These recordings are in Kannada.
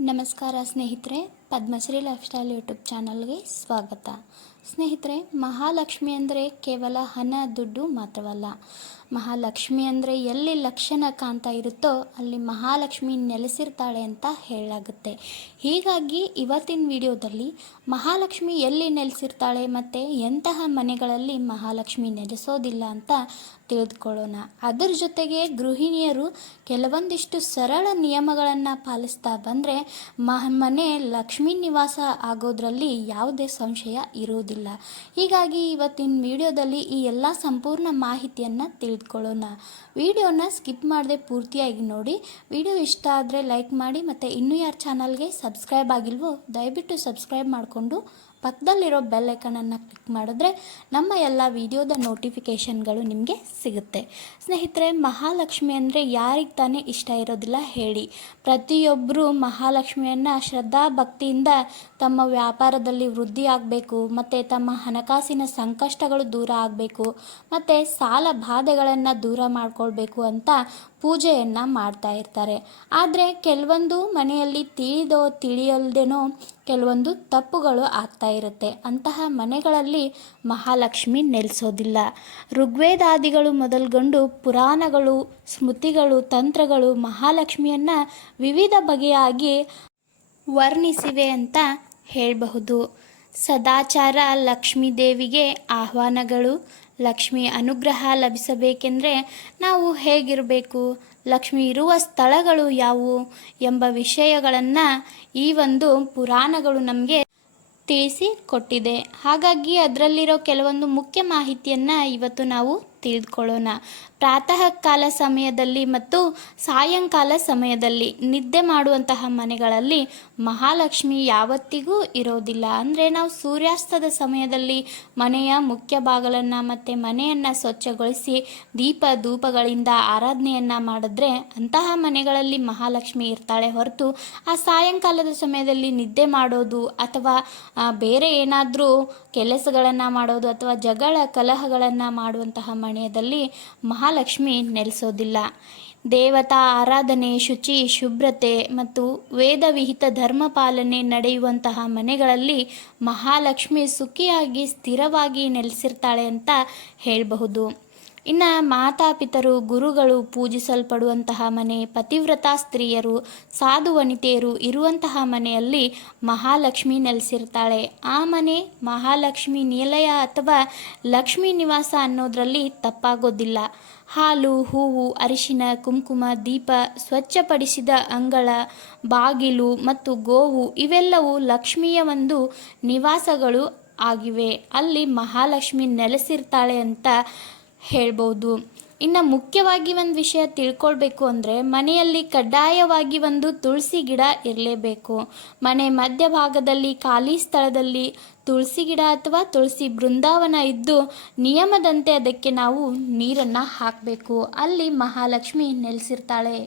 ನಮಸ್ಕಾರ ಸ್ನೇಹಿತರೆ ಪದ್ಮಶ್ರೀ ಲೈಫ್ ಸ್ಟೈಲ್ ಯೂಟ್ಯೂಬ್ ಚಾನಲ್ಗೆ ಸ್ವಾಗತ. ಸ್ನೇಹಿತರೆ, ಮಹಾಲಕ್ಷ್ಮಿ ಅಂದರೆ ಕೇವಲ ಹಣ, ದುಡ್ಡು ಮಾತ್ರವಲ್ಲ. ಮಹಾಲಕ್ಷ್ಮಿ ಅಂದರೆ ಎಲ್ಲಿ ಲಕ್ಷಣ ಕಾಣ್ತಾ ಇರುತ್ತೋ ಅಲ್ಲಿ ಮಹಾಲಕ್ಷ್ಮಿ ನೆಲೆಸಿರ್ತಾಳೆ ಅಂತ ಹೇಳಲಾಗುತ್ತೆ. ಹೀಗಾಗಿ ಇವತ್ತಿನ ವಿಡಿಯೋದಲ್ಲಿ ಮಹಾಲಕ್ಷ್ಮಿ ಎಲ್ಲಿ ನೆಲೆಸಿರ್ತಾಳೆ ಮತ್ತು ಎಂತಹ ಮನೆಗಳಲ್ಲಿ ಮಹಾಲಕ್ಷ್ಮಿ ನೆಲೆಸೋದಿಲ್ಲ ಅಂತ ತಿಳಿದುಕೊಳ್ಳೋಣ. ಅದರ ಜೊತೆಗೆ ಗೃಹಿಣಿಯರು ಕೆಲವೊಂದಿಷ್ಟು ಸರಳ ನಿಯಮಗಳನ್ನು ಪಾಲಿಸ್ತಾ ಬಂದರೆ ಮನೆ ಲಕ್ಷ್ಮೀ ನಿವಾಸ ಆಗೋದ್ರಲ್ಲಿ ಯಾವುದೇ ಸಂಶಯ ಇರೋದಿಲ್ಲ ಹೀಗಾಗಿ ಇವತ್ತಿನ ವಿಡಿಯೋದಲ್ಲಿ ಈ ಎಲ್ಲ ಸಂಪೂರ್ಣ ಮಾಹಿತಿಯನ್ನು ತಿಳಿದುಕೊಳ್ಳೋಣ ವಿಡಿಯೋನ ಸ್ಕಿಪ್ ಮಾಡದೆ ಪೂರ್ತಿಯಾಗಿ ನೋಡಿ. ವಿಡಿಯೋ ಇಷ್ಟ ಆದರೆ ಲೈಕ್ ಮಾಡಿ ಮತ್ತು ಇನ್ನೂ ಯಾರ ಚಾನಲ್ಗೆ ಸಬ್ಸ್ಕ್ರೈಬ್ ಆಗಿಲ್ವೋ ದಯವಿಟ್ಟು ಸಬ್ಸ್ಕ್ರೈಬ್ ಮಾಡಿಕೊಂಡು ಪಕ್ಕದಲ್ಲಿರೋ ಬೆಲ್ ಐಕನನ್ನು ಕ್ಲಿಕ್ ಮಾಡಿದ್ರೆ ನಮ್ಮ ಎಲ್ಲ ವಿಡಿಯೋದ ನೋಟಿಫಿಕೇಷನ್ಗಳು ನಿಮಗೆ ಸಿಗುತ್ತೆ. ಸ್ನೇಹಿತರೆ, ಮಹಾಲಕ್ಷ್ಮಿ ಅಂದರೆ ಯಾರಿಗೆ ತಾನೇ ಇಷ್ಟ ಇರೋದಿಲ್ಲ ಹೇಳಿ. ಪ್ರತಿಯೊಬ್ಬರು ಮಹಾಲಕ್ಷ್ಮಿಯನ್ನು ಶ್ರದ್ಧಾ ಭಕ್ತಿಯಿಂದ ತಮ್ಮ ವ್ಯಾಪಾರದಲ್ಲಿ ವೃದ್ಧಿ ಆಗಬೇಕು, ಮತ್ತು ತಮ್ಮ ಹಣಕಾಸಿನ ಸಂಕಷ್ಟಗಳು ದೂರ ಆಗಬೇಕು, ಮತ್ತು ಸಾಲ ಬಾಧೆಗಳನ್ನು ದೂರ ಮಾಡಿಕೊಳ್ಬೇಕು ಅಂತ ಪೂಜೆಯನ್ನು ಮಾಡ್ತಾ ಇರ್ತಾರೆ. ಆದರೆ, ಕೆಲವೊಂದು ಮನೆಯಲ್ಲಿ ತಿಳಿದೋ ತಿಳಿಯಲ್ದೇನೋ ಕೆಲವೊಂದು ತಪ್ಪುಗಳು ಆಗ್ತಾ ಇರುತ್ತೆ. ಅಂತಹ ಮನೆಗಳಲ್ಲಿ ಮಹಾಲಕ್ಷ್ಮಿ ನೆಲೆಸೋದಿಲ್ಲ. ಋಗ್ವೇದಾದಿಗಳು ಮೊದಲುಗೊಂಡು ಪುರಾಣಗಳು, ಸ್ಮೃತಿಗಳು, ತಂತ್ರಗಳು ಮಹಾಲಕ್ಷ್ಮಿಯನ್ನು ವಿವಿಧ ಬಗೆಯಾಗಿ ವರ್ಣಿಸಿವೆ ಅಂತ ಹೇಳಬಹುದು. ಸದಾಚಾರ ಲಕ್ಷ್ಮೀ ದೇವಿಗೆ ಆಹ್ವಾನಗಳು, ಲಕ್ಷ್ಮಿ ಅನುಗ್ರಹ ಲಭಿಸಬೇಕೆಂದರೆ ನಾವು ಹೇಗಿರಬೇಕು, ಲಕ್ಷ್ಮಿ ಇರುವ ಸ್ಥಳಗಳು ಯಾವುವು ಎಂಬ ವಿಷಯಗಳನ್ನು ಈ ಒಂದು ಪುರಾಣಗಳು ನಮಗೆ ತಿಳಿಸಿ ಕೊಟ್ಟಿದೆ. ಹಾಗಾಗಿ ಅದರಲ್ಲಿರೋ ಕೆಲವೊಂದು ಮುಖ್ಯ ಮಾಹಿತಿಯನ್ನು ಇವತ್ತು ನಾವು ತಿಳಿದುಕೊಳ್ಳೋಣ. ಪ್ರಾತಃ ಕಾಲ ಸಮಯದಲ್ಲಿ ಮತ್ತು ಸಾಯಂಕಾಲ ಸಮಯದಲ್ಲಿ ನಿದ್ದೆ ಮಾಡುವಂತಹ ಮನೆಗಳಲ್ಲಿ ಮಹಾಲಕ್ಷ್ಮಿ ಯಾವತ್ತಿಗೂ ಇರೋದಿಲ್ಲ. ಅಂದರೆ ನಾವು ಸೂರ್ಯಾಸ್ತದ ಸಮಯದಲ್ಲಿ ಮನೆಯ ಮುಖ್ಯ ಬಾಗಲನ್ನು ಮತ್ತು ಮನೆಯನ್ನು ಸ್ವಚ್ಛಗೊಳಿಸಿ ದೀಪ, ಧೂಪಗಳಿಂದ ಆರಾಧನೆಯನ್ನು ಮಾಡಿದ್ರೆ ಅಂತಹ ಮನೆಗಳಲ್ಲಿ ಮಹಾಲಕ್ಷ್ಮಿ ಇರ್ತಾಳೆ ಹೊರತು ಆ ಸಾಯಂಕಾಲದ ಸಮಯದಲ್ಲಿ ನಿದ್ದೆ ಮಾಡೋದು ಅಥವಾ ಬೇರೆ ಏನಾದರೂ ಕೆಲಸಗಳನ್ನು ಮಾಡೋದು ಅಥವಾ ಜಗಳ, ಕಲಹಗಳನ್ನು ಮಾಡುವಂತಹ ಮನೆಯಲ್ಲಿ ಮಹಾಲಕ್ಷ್ಮಿ ನೆಲೆಸೋದಿಲ್ಲ. ದೇವತಾ ಆರಾಧನೆ ಶುಚಿ ಶುಭ್ರತೆ ಮತ್ತು ವೇದವಿಹಿತ ಧರ್ಮ ಪಾಲನೆ ನಡೆಯುವಂತಹ ಮನೆಗಳಲ್ಲಿ ಮಹಾಲಕ್ಷ್ಮಿ ಸುಖಿಯಾಗಿ ಸ್ಥಿರವಾಗಿ ನೆಲೆಸಿರ್ತಾಳೆ ಅಂತ ಹೇಳಬಹುದು. ಇನ್ನು ಮಾತಾಪಿತರು, ಗುರುಗಳು ಪೂಜಿಸಲ್ಪಡುವಂತಹ ಮನೆ, ಪತಿವ್ರತ ಸ್ತ್ರೀಯರು, ಸಾಧು ವನಿತೆಯರು ಇರುವಂತಹ ಮನೆಯಲ್ಲಿ ಮಹಾಲಕ್ಷ್ಮಿ ನೆಲೆಸಿರ್ತಾಳೆ. ಆ ಮನೆ ಮಹಾಲಕ್ಷ್ಮಿ ನಿಲಯ ಅಥವಾ ಲಕ್ಷ್ಮಿ ನಿವಾಸ ಅನ್ನೋದರಲ್ಲಿ ತಪ್ಪಾಗೋದಿಲ್ಲ. ಹಾಲು, ಹೂವು, ಅರಿಶಿನ, ಕುಂಕುಮ, ದೀಪ, ಸ್ವಚ್ಛಪಡಿಸಿದ ಅಂಗಳ, ಬಾಗಿಲು ಮತ್ತು ಗೋವು ಇವೆಲ್ಲವೂ ಲಕ್ಷ್ಮಿಯ ಒಂದು ನಿವಾಸಗಳು ಆಗಿವೆ. ಅಲ್ಲಿ ಮಹಾಲಕ್ಷ್ಮಿ ನೆಲೆಸಿರ್ತಾಳೆ ಅಂತ ಹೇಳ್ಬೋದು. ಇನ್ನು ಮುಖ್ಯವಾಗಿ ಒಂದು ವಿಷಯ ತಿಳ್ಕೊಳ್ಬೇಕು ಅಂದರೆ ಮನೆಯಲ್ಲಿ ಕಡ್ಡಾಯವಾಗಿ ಒಂದು ತುಳಸಿ ಗಿಡ ಇರಲೇಬೇಕು. ಮನೆ ಮಧ್ಯಭಾಗದಲ್ಲಿ ಖಾಲಿ ಸ್ಥಳದಲ್ಲಿ ತುಳಸಿ ಗಿಡ ಅಥವಾ ತುಳಸಿ ಬೃಂದಾವನ ಇದ್ದು ನಿಯಮದಂತೆ ಅದಕ್ಕೆ ನಾವು ನೀರನ್ನು ಹಾಕಬೇಕು. ಅಲ್ಲಿ ಮಹಾಲಕ್ಷ್ಮಿ ನೆಲೆಸಿರ್ತಾಳೆ.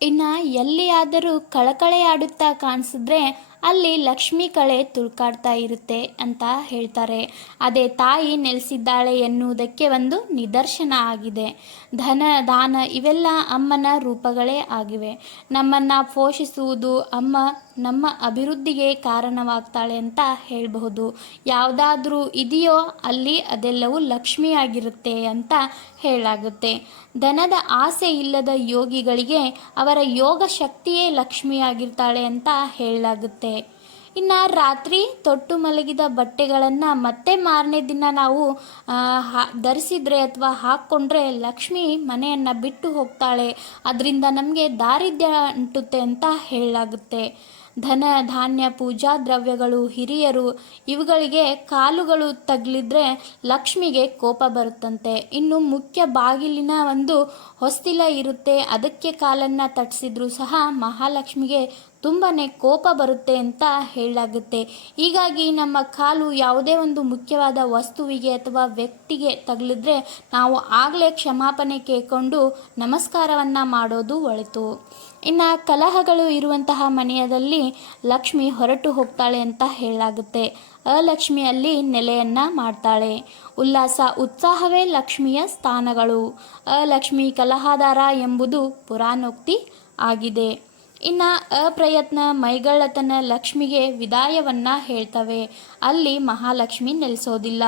ಇನ್ನು ಎಲ್ಲಿಯಾದರೂ ಕಳಕಳೆಯಾಡುತ್ತಾ ಕಾಣಿಸಿದ್ರೆ ಅಲ್ಲಿ ಲಕ್ಷ್ಮಿ ಕಳೆ ತುಳ್ಕಾಡ್ತಾ ಇರುತ್ತೆ ಅಂತ ಹೇಳ್ತಾರೆ. ಅದೇ ತಾಯಿ ನೆಲೆಸಿದ್ದಾಳೆ ಎನ್ನುವುದಕ್ಕೆ ಒಂದು ನಿದರ್ಶನ ಆಗಿದೆ. ಧನ, ದಾನ ಇವೆಲ್ಲ ಅಮ್ಮನ ರೂಪಗಳೇ ಆಗಿವೆ. ನಮ್ಮನ್ನು ಪೋಷಿಸುವುದು ಅಮ್ಮ ನಮ್ಮ ಅಭಿವೃದ್ಧಿಗೆ ಕಾರಣವಾಗ್ತಾಳೆ ಅಂತ ಹೇಳಬಹುದು. ಯಾವುದಾದ್ರೂ ಇದೆಯೋ ಅಲ್ಲಿ ಅದೆಲ್ಲವೂ ಲಕ್ಷ್ಮಿಯಾಗಿರುತ್ತೆ ಅಂತ ಹೇಳಲಾಗುತ್ತೆ ಧನದ ಆಸೆ ಇಲ್ಲದ ಯೋಗಿಗಳಿಗೆ ಅವರ ಯೋಗ ಶಕ್ತಿಯೇ ಲಕ್ಷ್ಮಿಯಾಗಿರ್ತಾಳೆ ಅಂತ ಹೇಳಲಾಗುತ್ತೆ ಇನ್ನು ರಾತ್ರಿ ತೊಟ್ಟು ಮಲಗಿದ ಬಟ್ಟೆಗಳನ್ನು ಮತ್ತೆ ಮಾರನೇ ದಿನ ನಾವು ಧರಿಸಿದ್ರೆ ಅಥವಾ ಹಾಕ್ಕೊಂಡ್ರೆ ಲಕ್ಷ್ಮಿ ಮನೆಯನ್ನು ಬಿಟ್ಟು ಹೋಗ್ತಾಳೆ. ಅದರಿಂದ ನಮಗೆ ದಾರಿದ್ರ್ಯ ಅಂಟುತ್ತೆ ಅಂತ ಹೇಳಲಾಗುತ್ತೆ ಧನ, ಧಾನ್ಯ, ಪೂಜಾ ದ್ರವ್ಯಗಳು, ಹಿರಿಯರು ಇವುಗಳಿಗೆ ಕಾಲುಗಳು ತಗಲಿದ್ರೆ ಲಕ್ಷ್ಮಿಗೆ ಕೋಪ ಬರುತ್ತಂತೆ. ಇನ್ನು ಮುಖ್ಯ ಬಾಗಿಲಿನ ಒಂದು ಹೊಸ್ತಿಲ ಇರುತ್ತೆ. ಅದಕ್ಕೆ ಕಾಲನ್ನು ತಟ್ಟಿಸಿದ್ರು ಸಹ ಮಹಾಲಕ್ಷ್ಮಿಗೆ ತುಂಬಾ ಕೋಪ ಬರುತ್ತೆ ಅಂತ ಹೇಳಲಾಗುತ್ತೆ. ಹೀಗಾಗಿ ನಮ್ಮ ಕಾಲು ಯಾವುದೇ ಒಂದು ಮುಖ್ಯವಾದ ವಸ್ತುವಿಗೆ ಅಥವಾ ವ್ಯಕ್ತಿಗೆ ತಗಲಿದ್ರೆ ನಾವು ಆಗಲೇ ಕ್ಷಮಾಪಣೆ ಕೇಳಿಕೊಂಡು ನಮಸ್ಕಾರವನ್ನು ಮಾಡೋದು ಒಳಿತು. ಇನ್ನು ಕಲಹಗಳು ಇರುವಂತಹ ಮನೆಯಲ್ಲಿ ಲಕ್ಷ್ಮಿ ಹೊರಟು ಹೋಗ್ತಾಳೆ ಅಂತ ಹೇಳಲಾಗುತ್ತೆ. ಅಲಕ್ಷ್ಮಿಯಲ್ಲಿ ನೆಲೆಯನ್ನ ಮಾಡ್ತಾಳೆ. ಉಲ್ಲಾಸ, ಉತ್ಸಾಹವೇ ಲಕ್ಷ್ಮಿಯ ಸ್ಥಾನಗಳು. ಅಲಕ್ಷ್ಮಿ ಕಲಹಾದಾರ ಎಂಬುದು ಪುರಾಣೋಕ್ತಿ ಆಗಿದೆ. ಇನ್ನು ಅಪ್ರಯತ್ನ ಮೈಗಳ್ಳತನ ಲಕ್ಷ್ಮಿಗೆ ವಿದಾಯವನ್ನ ಹೇಳ್ತವೆ. ಅಲ್ಲಿ ಮಹಾಲಕ್ಷ್ಮಿ ನೆಲೆಸೋದಿಲ್ಲ.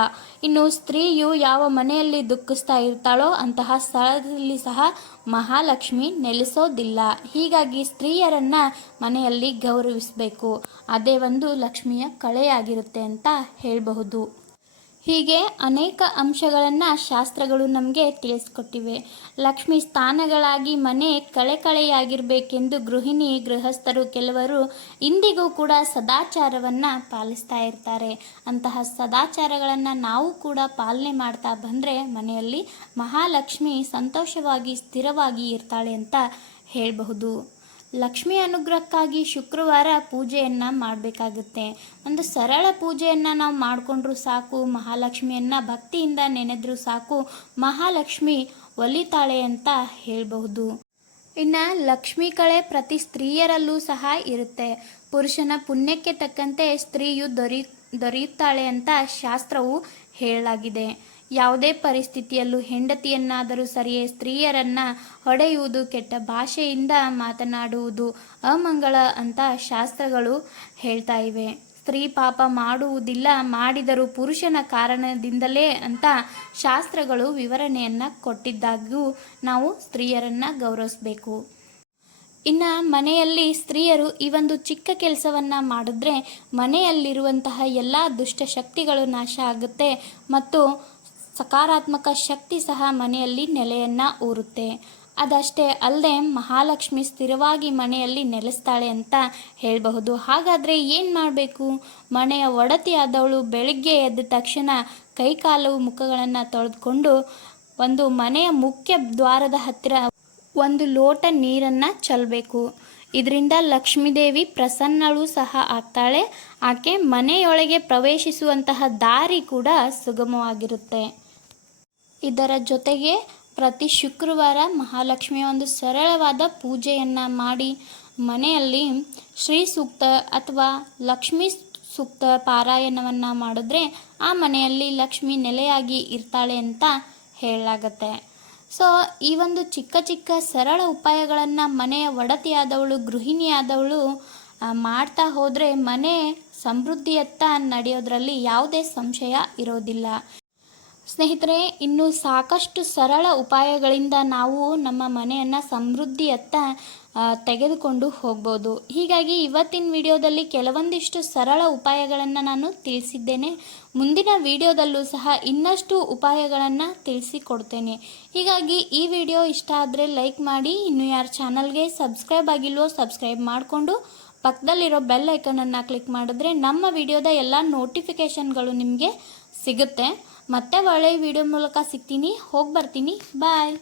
ಇನ್ನು ಸ್ತ್ರೀಯು ಯಾವ ಮನೆಯಲ್ಲಿ ದುಃಖಿಸ್ತಾ ಇರ್ತಾಳೋ ಅಂತಹ ಸ್ಥಳದಲ್ಲಿ ಸಹ ಮಹಾಲಕ್ಷ್ಮಿ ನೆಲೆಸೋದಿಲ್ಲ. ಹೀಗಾಗಿ ಸ್ತ್ರೀಯರನ್ನ ಮನೆಯಲ್ಲಿ ಗೌರವಿಸಬೇಕು. ಅದೇ ಒಂದು ಲಕ್ಷ್ಮಿಯ ಕಳೆಯಾಗಿರುತ್ತೆ ಅಂತ ಹೇಳಬಹುದು. ಹೀಗೆ ಅನೇಕ ಅಂಶಗಳನ್ನು ಶಾಸ್ತ್ರಗಳು ನಮಗೆ ತಿಳಿಸ್ಕೊಟ್ಟಿವೆ. ಲಕ್ಷ್ಮಿ ಸ್ಥಾನಗಳಾಗಿ ಮನೆ ಕಳೆ ಕಳೆಯಾಗಿರಬೇಕೆಂದು ಗೃಹಿಣಿ ಗೃಹಸ್ಥರು ಕೆಲವರು ಇಂದಿಗೂ ಕೂಡ ಸದಾಚಾರವನ್ನು ಪಾಲಿಸ್ತಾ ಇರ್ತಾರೆ. ಅಂತಹ ಸದಾಚಾರಗಳನ್ನು ನಾವು ಕೂಡ ಪಾಲನೆ ಮಾಡ್ತಾ ಬಂದರೆ ಮನೆಯಲ್ಲಿ ಮಹಾಲಕ್ಷ್ಮಿ ಸಂತೋಷವಾಗಿ ಸ್ಥಿರವಾಗಿ ಇರ್ತಾಳೆ ಅಂತ ಹೇಳಬಹುದು. ಲಕ್ಷ್ಮಿ ಅನುಗ್ರಹಕ್ಕಾಗಿ ಶುಕ್ರವಾರ ಪೂಜೆಯನ್ನು ಮಾಡಬೇಕಾಗುತ್ತೆ. ಒಂದು ಸರಳ ಪೂಜೆಯನ್ನು ನಾವು ಮಾಡಿಕೊಂಡ್ರೂ ಸಾಕು, ಮಹಾಲಕ್ಷ್ಮಿಯನ್ನು ಭಕ್ತಿಯಿಂದ ನೆನೆದ್ರೂ ಸಾಕು, ಮಹಾಲಕ್ಷ್ಮಿ ಒಲಿತಾಳೆ ಅಂತ ಹೇಳಬಹುದು. ಇನ್ನು ಲಕ್ಷ್ಮಿ ಕಳೆ ಪ್ರತಿ ಸ್ತ್ರೀಯರಲ್ಲೂ ಸಹ ಇರುತ್ತೆ. ಪುರುಷನ ಪುಣ್ಯಕ್ಕೆ ತಕ್ಕಂತೆ ಸ್ತ್ರೀಯು ದೊರಿ, ದೊರೆಯುತ್ತಾಳೆ ಅಂತ ಶಾಸ್ತ್ರವು ಹೇಳಲಾಗಿದೆ. ಯಾವುದೇ ಪರಿಸ್ಥಿತಿಯಲ್ಲೂ ಹೆಂಡತಿಯನ್ನಾದರೂ ಸರಿಯೇ ಸ್ತ್ರೀಯರನ್ನ ಹೊಡೆಯುವುದು ಕೆಟ್ಟ ಭಾಷೆಯಿಂದ ಮಾತನಾಡುವುದು ಅಮಂಗಳ ಅಂತ ಶಾಸ್ತ್ರಗಳು ಹೇಳ್ತಾ ಇವೆ. ಸ್ತ್ರೀ ಪಾಪ ಮಾಡುವುದಿಲ್ಲ, ಮಾಡಿದರೂ ಪುರುಷನ ಕಾರಣದಿಂದಲೇ ಅಂತ ಶಾಸ್ತ್ರಗಳು ವಿವರಣೆಯನ್ನು ಕೊಟ್ಟಿದ್ದಾಗೂ ನಾವು ಸ್ತ್ರೀಯರನ್ನು ಗೌರವಿಸಬೇಕು. ಇನ್ನು ಮನೆಯಲ್ಲಿ ಸ್ತ್ರೀಯರು ಈ ಒಂದು ಚಿಕ್ಕ ಕೆಲಸವನ್ನು ಮಾಡಿದ್ರೆ ಮನೆಯಲ್ಲಿರುವಂತಹ ಎಲ್ಲ ದುಷ್ಟ ಶಕ್ತಿಗಳು ನಾಶ ಆಗುತ್ತೆ ಮತ್ತು ಸಕಾರಾತ್ಮಕ ಶಕ್ತಿ ಸಹ ಮನೆಯಲ್ಲಿ ನೆಲೆಯನ್ನು ಊರುತ್ತೆ. ಅದಷ್ಟೇ ಅಲ್ಲದೆ ಮಹಾಲಕ್ಷ್ಮಿ ಸ್ಥಿರವಾಗಿ ಮನೆಯಲ್ಲಿ ನೆಲೆಸ್ತಾಳೆ ಅಂತ ಹೇಳಬಹುದು. ಹಾಗಾದರೆ ಏನು ಮಾಡಬೇಕು? ಮನೆಯ ಒಡತಿಯಾದವಳು ಬೆಳಗ್ಗೆ ಎದ್ದ ತಕ್ಷಣ ಕೈಕಾಲು ಮುಖಗಳನ್ನು ತೊಳೆದುಕೊಂಡು ಒಂದು ಮನೆಯ ಮುಖ್ಯ ದ್ವಾರದ ಹತ್ತಿರ ಒಂದು ಲೋಟ ನೀರನ್ನು ಚೆಲ್ಲಬೇಕು ಇದರಿಂದ ಲಕ್ಷ್ಮೀದೇವಿ ಪ್ರಸನ್ನಳು ಸಹ ಆಗ್ತಾಳೆ. ಆಕೆ ಮನೆಯೊಳಗೆ ಪ್ರವೇಶಿಸುವಂತಹ ದಾರಿ ಕೂಡ ಸುಗಮವಾಗಿರುತ್ತೆ. ಇದರ ಜೊತೆಗೆ ಪ್ರತಿ ಶುಕ್ರವಾರ ಮಹಾಲಕ್ಷ್ಮಿಯ ಒಂದು ಸರಳವಾದ ಪೂಜೆಯನ್ನು ಮಾಡಿ ಮನೆಯಲ್ಲಿ ಶ್ರೀ ಸೂಕ್ತ ಅಥವಾ ಲಕ್ಷ್ಮೀ ಸೂಕ್ತ ಪಾರಾಯಣವನ್ನು ಮಾಡಿದ್ರೆ ಆ ಮನೆಯಲ್ಲಿ ಲಕ್ಷ್ಮಿ ನೆಲೆಯಾಗಿ ಇರ್ತಾಳೆ ಅಂತ ಹೇಳಲಾಗತ್ತೆ. ಸೊ ಈ ಒಂದು ಚಿಕ್ಕ ಚಿಕ್ಕ ಸರಳ ಉಪಾಯಗಳನ್ನು ಮನೆಯ ಒಡತಿಯಾದವಳು, ಗೃಹಿಣಿಯಾದವಳು ಮಾಡ್ತಾ ಹೋದರೆ ಮನೆ ಸಮೃದ್ಧಿಯತ್ತ ನಡೆಯೋದ್ರಲ್ಲಿ ಯಾವುದೇ ಸಂಶಯ ಇರೋದಿಲ್ಲ. ಸ್ನೇಹಿತರೆ, ಇನ್ನು ಸಾಕಷ್ಟು ಸರಳ ಉಪಾಯಗಳಿಂದ ನಾವು ನಮ್ಮ ಮನೆಯನ್ನು ಸಮೃದ್ಧಿಯತ್ತ ತೆಗೆದುಕೊಂಡು ಹೋಗ್ಬೋದು. ಹೀಗಾಗಿ ಇವತ್ತಿನ ವಿಡಿಯೋದಲ್ಲಿ ಕೆಲವೊಂದಿಷ್ಟು ಸರಳ ಉಪಾಯಗಳನ್ನು ನಾನು ತಿಳಿಸಿದ್ದೇನೆ. ಮುಂದಿನ ವಿಡಿಯೋದಲ್ಲೂ ಸಹ ಇನ್ನಷ್ಟು ಉಪಾಯಗಳನ್ನು ತಿಳಿಸಿಕೊಡ್ತೇನೆ. ಹೀಗಾಗಿ ಈ ವಿಡಿಯೋ ಇಷ್ಟ ಆದರೆ ಲೈಕ್ ಮಾಡಿ. ಇನ್ನು ಯಾರ ಚಾನಲ್ಗೆ ಸಬ್ಸ್ಕ್ರೈಬ್ ಆಗಿಲ್ವೋ ಸಬ್ಸ್ಕ್ರೈಬ್ ಮಾಡಿಕೊಂಡು ಪಕ್ಕದಲ್ಲಿರೋ ಬೆಲ್ ಐಕನನ್ನು ಕ್ಲಿಕ್ ಮಾಡಿದ್ರೆ ನಮ್ಮ ವಿಡಿಯೋದ ಎಲ್ಲ ನೋಟಿಫಿಕೇಷನ್ಗಳು ನಿಮಗೆ ಸಿಗುತ್ತೆ. ಮತ್ತೆ ಒಳ್ಳೆಯ ವಿಡಿಯೋ ಮೂಲಕ ಸಿಗ್ತೀನಿ. ಹೋಗಿ ಬರ್ತೀನಿ. ಬಾಯ್